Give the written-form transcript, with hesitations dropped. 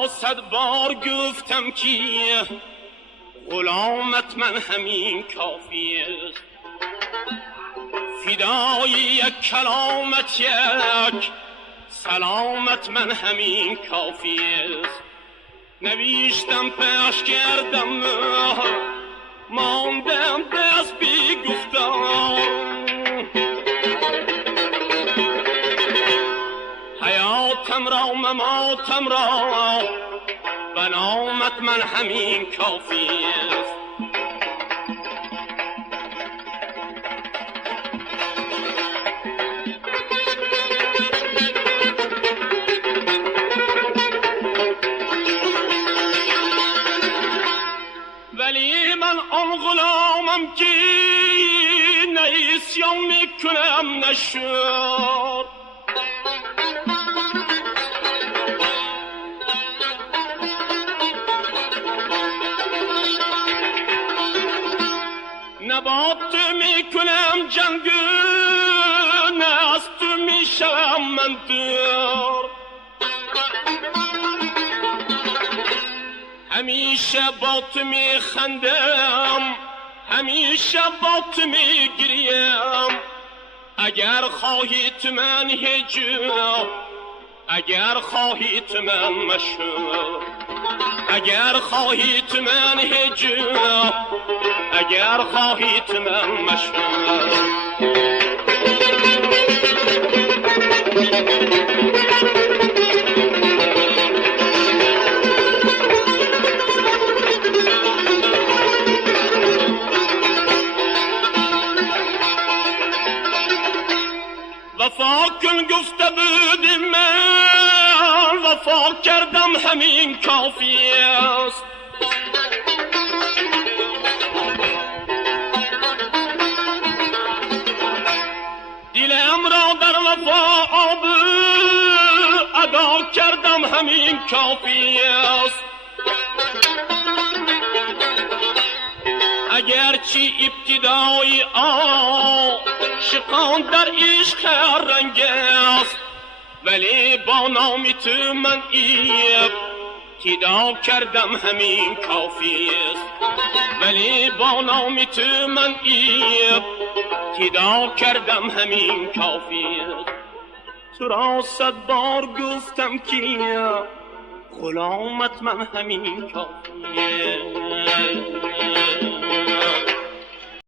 را 100 بار گفتم که غلامت من همین کافی است. فدای یک کلامت یک سلامت من همین کافی است. نوشتم پخش کردم ماندم دست بی گفتار، حیاتم را مماتم را به نامت من همین کافی است. ولی من آن غلامم که نه عصیان میکنم نه شکر، نه با تو میکنم جنگ نه از تو میشم من دور. همیشه با تو میخندم همیشه با تو میگریم. اگر خواهی تو من هجو اگر خواهی تو من مشو، اگر خواهی تو من هجو اگر خواهی تو من مشو. وفا کن گفته بودی من وفا کردم همین کافی است. دلم را در وفا آب ادا کردم همین کافی است. اگرچه ابتدای عاشقان در عشق رنگ است، ولی با نام تو من ابتدا کردم همین کافی است. ولی با نام تو من ابتدا کردم همین کافی است. تو را 100 بار گفتم که غلامت من همین کافی است.